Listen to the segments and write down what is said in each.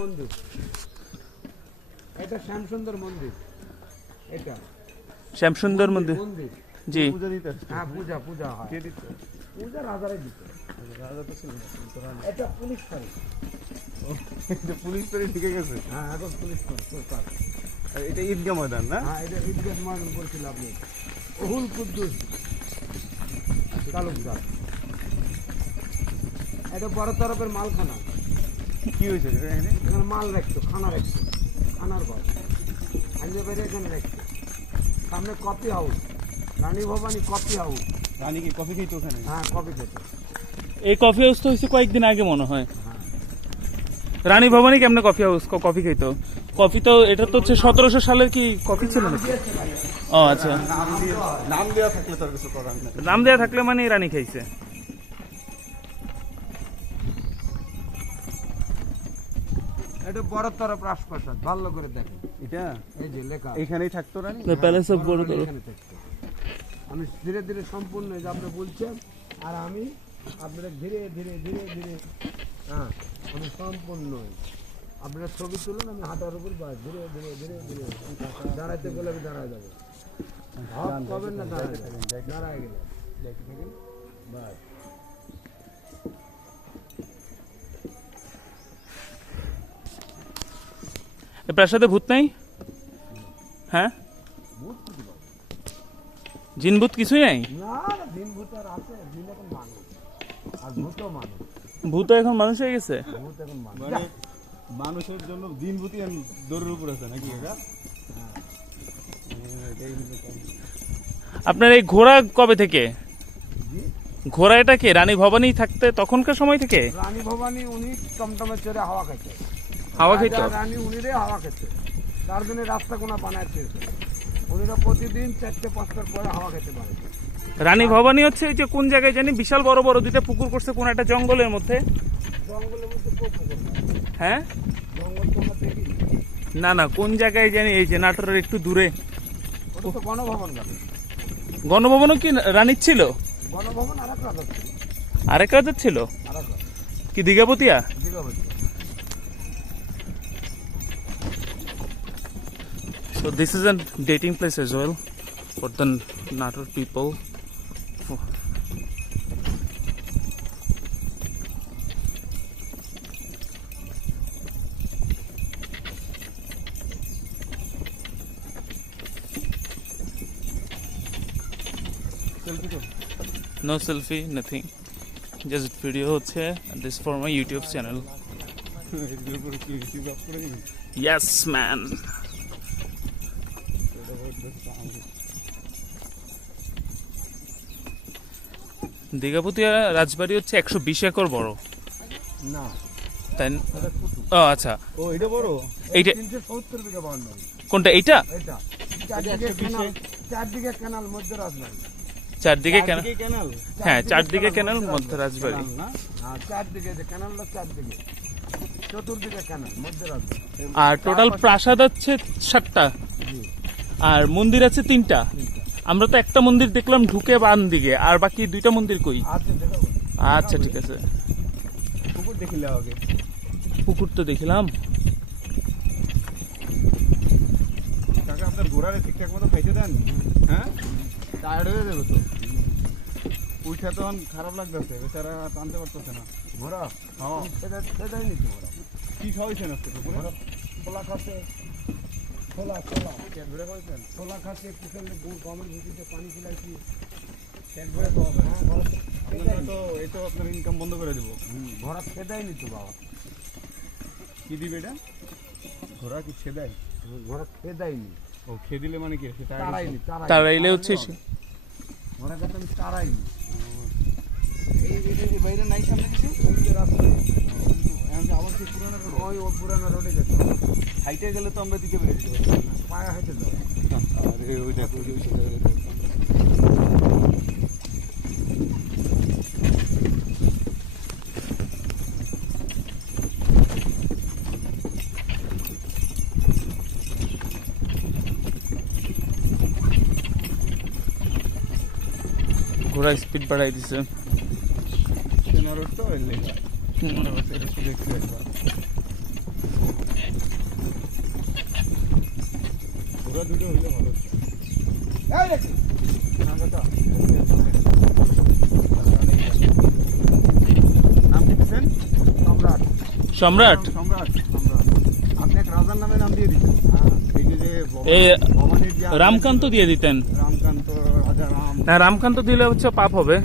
মন্দির, এটা শ্যামসুন্দর মন্দির, এটা শ্যামসুন্দর মন্দির। মন্দির। জি, পূজা দিতে আসছে। হ্যাঁ, পূজা হয়। কে দিত? পূজা রাজারাই দিত। রাজা তো ছিল না, কিন্তু রানী। এটা পুলিশ ফাঁড়ি। এটা পুলিশ পেরে ঢুকে গেছে। হ্যাঁ, এখন পুলিশ ফাঁড়ি। আর এটা ঈদগাহ ময়দান না? হ্যাঁ, এটা ঈদগাহ ময়দান করেছিল আপনি। অহুল কুদ্দুস তালুকদার। এটা বড় তরফের মালখানা। কি হয়েছে এখানে? এখানে মাল রাখতো, খানা রাখতো, খানার ঘর আনতে পেরে এখানে রাখতো। সামনে কফি হাউস, রানী ভবানী কফি হাউস। রানী কি কফি খেতো ওখানে? হ্যাঁ, কফি খেতে। এই কফি হাউস তো হয়েছে কয়েকদিন আগে মনে হয়। রানী ভবানী কেমনে কফি হাউস কফি খাইতো? কফি তো এটা তো হচ্ছে 1700 সালের কি কফি ছিল নাকি? ও আচ্ছা, নাম দেওয়া থাকলে তার কিছু করার নেই। নাম দেওয়া থাকলে মানে রানী খাইছে। এটা বড় তরফ রাজপ্রাসাদ, ভালো করে দেখেন। এটা এই যে লেখা, এখানেই থাকতো রানী? প্যালেস অফ বড় তরফ। এখানে থাকতো। আমি ধীরে ধীরে সম্পূর্ণ এই যে আপনি বলছেন, আর আমি আপনাদের ধীরে ধীরে ধীরে ধীরে, হ্যাঁ, আমি সম্পূর্ণ আপনারা ছবি তুলুন, আমি হাঁটার উপর বাস ধীরে ধীরে ধীরে ধীরে দাঁড়াইতে গেলে আমি দাঁড়ায় যাবো। ভাব পাবেন না, দাঁড়ায় যাবেন, দাঁড়ায় গেলে বাস। এই প্রাসাদে ভূত নাই? হ্যাঁ, জিন ভূত কিছুই নাই। না না, দিন ভূত আর আছে, দিন এখন মানুষ, আর ভূতও মানুষ। ভূত এখন মানুষ হয়ে গেছে। ভূত এখন মানুষ। মানে মানুষের জন্য দিনভূতি দৌড়ের উপর আছে নাকি এটা? আপনার এই ঘোড়া কবে থেকে? জি? ঘোড়া এটা কে? রানী ভবানী থাকতে তখনকার সময় থেকে রানী ভবানী উনি টমটমে চড়ে হাওয়া খাইতে, হাওয়া খাইতো? রানী উনিরে হাওয়া খেতে, তার জন্য রাস্তা কোনা বানাইছে। উনিরা প্রতিদিন 4টে-5টার পরে হাওয়া খেতে পারে। রানী ভবানী হচ্ছে ওই যে কোন জায়গায় জানি বিশাল বড় বড় দুইটা পুকুর করছে কোন একটা জঙ্গলের মধ্যে। জঙ্গলের মধ্যে পুকুর, হ্যাঁ, জঙ্গল তো আমরা দেখি। না না, কোন জায়গায় জানি, এই যে নাটোরের একটু দূরে। ওটা তো গণভবন লাগে। গণভবনও কি রানীর ছিল? গণভবন আর এক রাজা ছিল, আরেক রাজার ছিল আর এক রাজা, কি Dighapatia? দীঘাপতি। So this is a dating place as well for the Nator people. No selfie, nothing. Just video হচ্ছে. This for my YouTube channel. Yes, man. Dighapatia রাজবাড়ি হচ্ছে 120 একর বড়। না, তাই? এটা কুটু। ও আচ্ছা, ও এটা বড়? এইটা 370 বিঘা বাউন্ড। কোনটা? এইটা এটা চারদিকে ক্যানাল, চারদিকে ক্যানাল, মধ্যে রাজবাড়ি। চারদিকে কেন? ক্যানাল? হ্যাঁ, চারদিকে ক্যানাল, মধ্যে রাজবাড়ি। না হ্যাঁ, চারদিকে যে ক্যানালটা, চারদিকে, চতুর্দিকে ক্যানাল, মধ্যে রাজবাড়ি। আর টোটাল প্রাসাদ হচ্ছে 7টা, জি, আর মন্দির আছে 3টা। আমরা তো একটা মন্দির দেখলাম ঢুকে বাম দিকে, আর বাকি 2টা মন্দির কই? আচ্ছা দেখাবো। আচ্ছা ঠিক আছে, পুকুর দেখিলে আগে। পুকুর তো দেখলাম। কাকা আপনার ঘোড়ারে ঠিকঠাক মতো খাইতে দেন? হ্যাঁ, টায়ার্ড হয়ে যাবে তো। উঠা তখন খারাপ লাগতেছে, বেচারা টানতে পারতেছে না। ঘোড়া, হ্যাঁ, সেটাই নিচ্ছে ঘোড়া। কি খাওয়াইছেন আজকে দুপুরে? ঘোড়া ছোলা খাচ্ছে, ছোলা ক্যাডবেরা খাওয়াইছেন? ছোলা খাচ্ছে, কুসেলে গমের ভুটিতে পানি খিলাইছি। একবারে খাওয়াবে। হ্যাঁ, ঘোড়া আপনারা তো এই তো আপনার ইনকাম বন্ধ করে দিব। ঘোড়া খেদাই নিত বাবা। কি দিবে এটা? ঘোড়া কি ছেদায়? ঘোড়া খেদাইনি, ও খেয়ে দিলে মানে কি? সেটা তারাইনি, তারাইলে হচ্ছে ঘোড়া কাছে আমি তারাইনি। এই বাইরে নাই সামনে কিছু? ওই যে রাস্তা, এখন আবার সেই পুরানো রোড। ওই পুরানো রোডে যেত, হাইটে গেলে তো আমরা দিকে বেরিয়ে যেতে পারবো না। পায়ে হেঁটে যাবে। আরে ওই দেখো ওই যে ঘোড়া স্পিড বাড়াই দিছে। রোড তো এর লেগে মনে হচ্ছে এটা শুধু একটু একবার দুটো হইলে ভালো হচ্ছে। এই দেখি না কথা নাম দিতেছেন সম্রাট। সম্রাট সম্রাট সম্রাট আপনি এক রাজার নামে নাম দিয়ে দিচ্ছেন এই যে এই ভবানীর যে রামকান্ত দিয়ে দিতেন। রামকান্ত রাজা রাম না, রামকান্ত দিলে হচ্ছে পাপ হবে,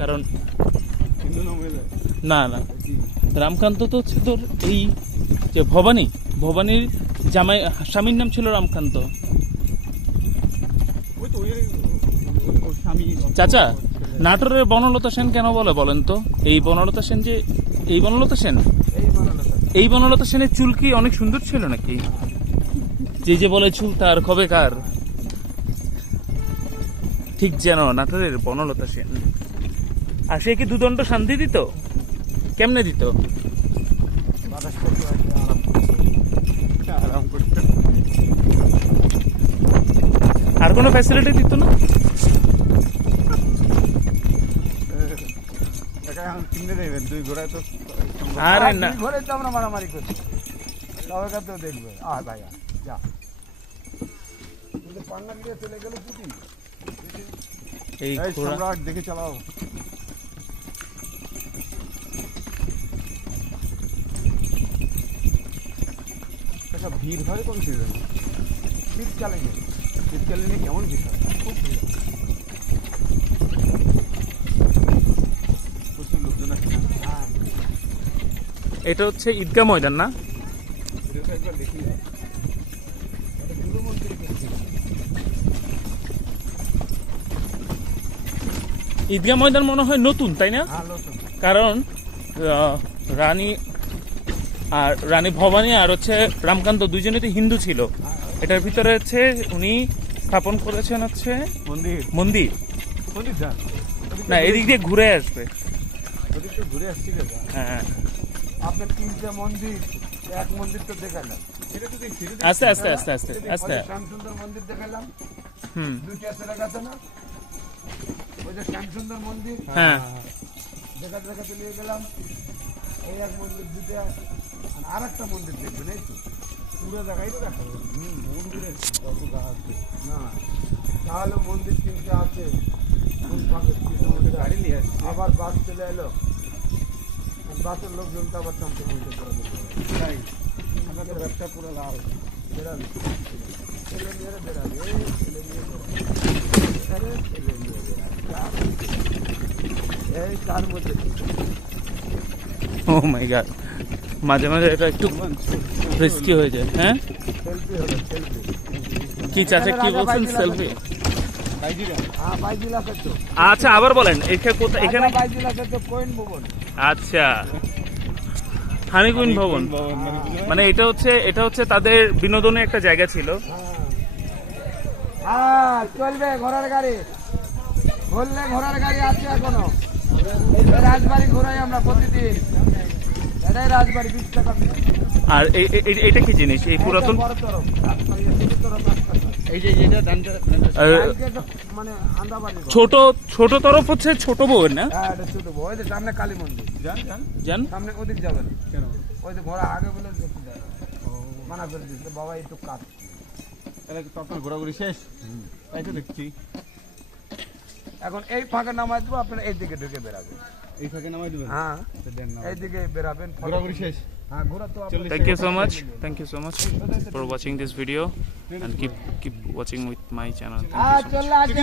কারণ হিন্দু নাম হইলে না না কি রামকান্ত তো হচ্ছে তোর এই যে ভবানীর জামাই স্বামীর নাম ছিল রামকান্ত। ওই তো ওর স্বামী চাচা, নাটোরের বনলতা সেন কেন বলে বলেন তো? এই বনলতা সেন যে এই বনলতা সেন এই বানালো স্যার। এই বনলতা সেনের চুল কি অনেক সুন্দর ছিল নাকি? যে বলে চুল তার কবে কার, ঠিক যেন নাটোরের বনলতা সেন। আর সে কি দুদণ্ড শান্তি দিত? কেমনে দিত? বাতাস করতে হয়, আরাম করতে হয়। আরাম করতে আর কোনো ফ্যাসিলিটি দিত না? কিনে দেবেন দুই ঘোড়ায় তো আরে না, দুই ঘরে তো আমরা মারামারি করছি, সবাই কাছেও দেখবে। ভাইয়া যা, কিন্তু পান্না গিয়ে চলে গেল পুটি। এই এই ঘোড়া সম্রাট দেখে চালাও। একটা ভিড় হয় কোন সিজনে? শীতকালীন শীতকালীনে কেমন ভিড় হয়? খুব ভিড়। প্রচুর লোকজন আসে না? হ্যাঁ, এটা হচ্ছে ঈদগাহ ময়দান না? এটা তো একবার দেখি না। এটা গুরু মন্দির করছি। ঈদগাহ ময়দান মনে হয় নতুন, তাই না? হ্যাঁ, নতুন। কারণ রানী ভবানী আর হচ্ছে রামকান্ত দুইজনে তো হিন্দু ছিল। এটার ভিতরে হচ্ছে উনি স্থাপন করেছেন হচ্ছে মন্দির মন্দির। মন্দির যান না, এদিক দিয়ে ঘুরে আসবে। ওদিক তো ঘুরে আসছি দাদা। হ্যাঁ, আপনার তিনটে মন্দির, এক মন্দির তো দেখালাম। এটা তো দেখছি এটা আস্তে আস্তে আস্তে আস্তে আস্তে। শ্যামসুন্দর মন্দির দেখালাম, হুম, দুইটা ছেলে গেছে না, ওই যে শ্যামসুন্দর মন্দির হ্যাঁ। দেখাতে দেখাতে নিয়ে গেলাম। এই এক মন্দির, দুইটা আর একটা মন্দির দেখবেন, এই তো পুরো জায়গায় তো দেখা যাবে। মন্দিরের কত গাছ আছে। না, তাহলে মন্দির তিনটে আছে। কোন ফাঁকে কৃষ্ণ মন্দির গাড়ি নিয়ে আসছি। আবার বাস চলে এলো, বাসের লোকজন তো আবার শান্ত মন্দির করে দিল। তাই আমাদের ব্যবসা পুরো লাভ। বেড়াবি, ছেলে মেয়েরা বেড়াবি, এই ছেলে মেয়ে বেড়াবি, আরে ছেলে মেয়ে বেড়াবি, এই তার মধ্যে ও মাই গড, মাঝে মাঝে এটা একটু রিস্কি হয়ে যায়। হ্যাঁ, সেলফি হলো, সেলফি। কি চাচা কি বলছেন? সেলফি? বাইজিরা হ্যাঁ, বাইজিল আছে তো, আচ্ছা, আবার বলেন। এখানে বাইজিল আছে তো, কোয়েন ভবন। আচ্ছা, হানিকুইন ভবন। মানে এটা হচ্ছে তাদের বিনোদনের একটা জায়গা ছিল। হ্যাঁ, চলবে ঘোড়ার গাড়ি, বললে ঘোড়ার গাড়ি আছে এখনো। এই রাজবাড়ি ঘোরাই আমরা প্রতিদিন, এটাই রাজবাড়ি, 20 টাকা piece। আর এটা কি জিনিস? এই পুরাতন বড় তরফ, ছোট তরফ 5 টাকা। এই যে যেটা দানটা কালকে তো মানে আন্দাবাড়ি ঘর। ছোট তরফ হচ্ছে ছোট বউয়ের না? হ্যাঁ, এটা ছোট বউ। ওই যে সামনে কালী মন্দির, যান যান জান? সামনে ওদিক যাবেন। কেন ওই যে ঘোড়া আগে বলে দেখতে যায় না। মানা করে দিচ্ছে, বাবা একটু কাজ। তাহলে তো আপনার ঘোরাঘুরি শেষ? তাই তো দেখছি। এখন এই ফাঁকে নামাই দেবো, আপনারা এই দিকে ঢুকে বেরাবেন। এই ফাঁকে নামাই দেবেন? হ্যাঁ, তো দেন না। এই দিকে বেরাবেন। ঘোরাঘুরি শেষ? হ্যাঁ, ঘোরা তো আপনার- Thank you so much. Thank you so much for watching this video and keep watching with my channel. Thank you so much. চলে আসবে।